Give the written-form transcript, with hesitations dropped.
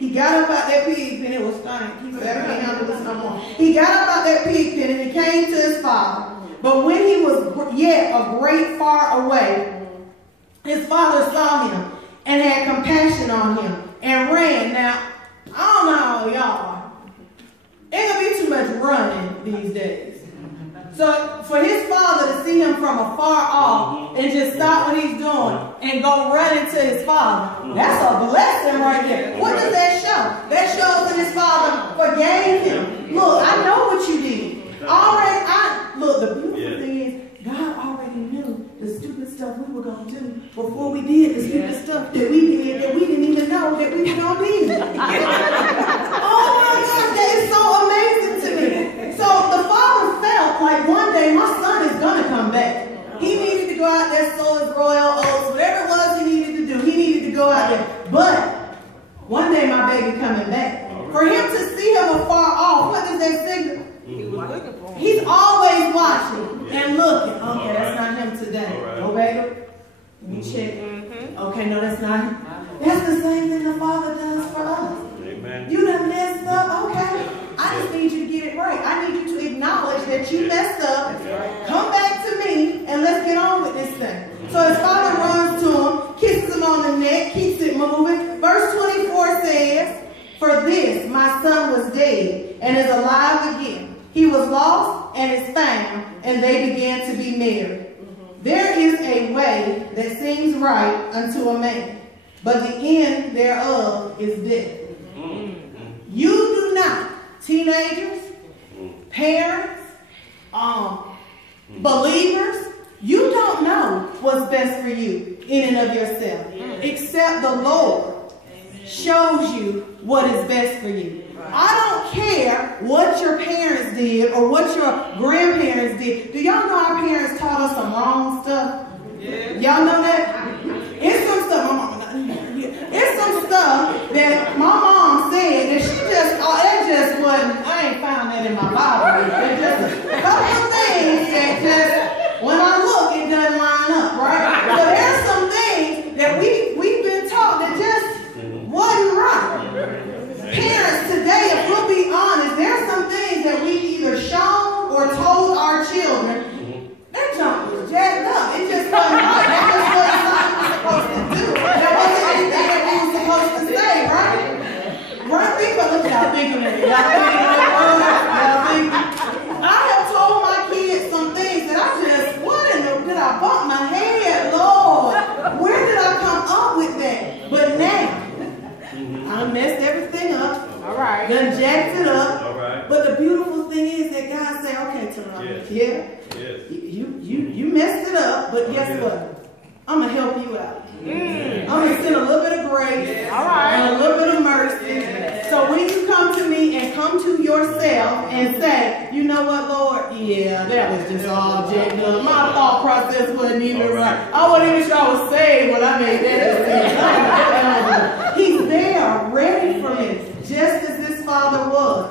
He got up out that pig pen. It was stunning. He said, I can't handle this no more. He got up out that pig pen and he came to his father. But when he was yet a great far away, his father saw him and had compassion on him and ran. Now, I don't know how y'all are. Ain't gonna be too much running these days. So for his father to see him from afar off and just stop what he's doing and go running to his father, that's a blessing right there. What does that show? That shows that his father forgave him. Look, I know what you did. Look, the beautiful thing is, God already knew the stupid stuff we were going to do before we did the stupid stuff that we did that we didn't even know that we were going to do. Oh my gosh, that is so amazing to me. So the father felt like one day my son is going to come back. He needed to go out there, sow his royal oats, whatever it was he needed to do. He needed to go out there. But one day my baby coming back. For him to see him afar off, what does that signal? He was looking for him. He's always watching and looking. Okay, that's not him today. Oh, baby, let me check. Okay, no, that's not him. That's the same thing the Father does for us. Amen. You done messed up. Okay, I just need you to get it right. I need you to acknowledge that you messed up. Come back to me and let's get on with this thing. So his father runs to him, kisses him on the neck, keeps it moving. Verse 24 says, "For this my son was dead and is alive again. He was lost and is found, and they began to be merry. There is a way that seems right unto a man, but the end thereof is death." You do not, teenagers, parents, believers, you don't know what's best for you in and of yourself, except the Lord shows you what is best for you. I don't care what your parents did or what your grandparents did. Do y'all know our parents taught us some wrong stuff? Y'all know that? It's some stuff, it's some stuff that my mom said that she just, that just wasn't, I ain't found that in my Bible. It's just a couple of things that just, when I look, it doesn't line up, right? So there's some things that we've been taught that just wasn't right. Parents today, if we'll be honest, there's some things that we either shown or told our children. That junk was jacked up. It just wasn't right. That just wasn't something we were supposed to do. That wasn't anything that we were supposed to say, right? Right? People, look at y'all thinking of it. Y'all thinking of it. Y'all thinking. I have told my kids some things that I just, what in the, did I bump my head? Lord, where did I come up with that? But now, I messed everything up. All right. Done jacked it up. All right. But the beautiful thing is that God said, okay, Terrell, you messed it up, but guess what? I'm going to help you out. I'm going to send a little bit of grace and a little bit of mercy. So when you come to me and come to yourself and say, you know what, Lord? Yeah, that was just all jacked up. My thought process wasn't even right. I wasn't even sure I was saved when I made that decision. He's there, ready for me, just as this father was.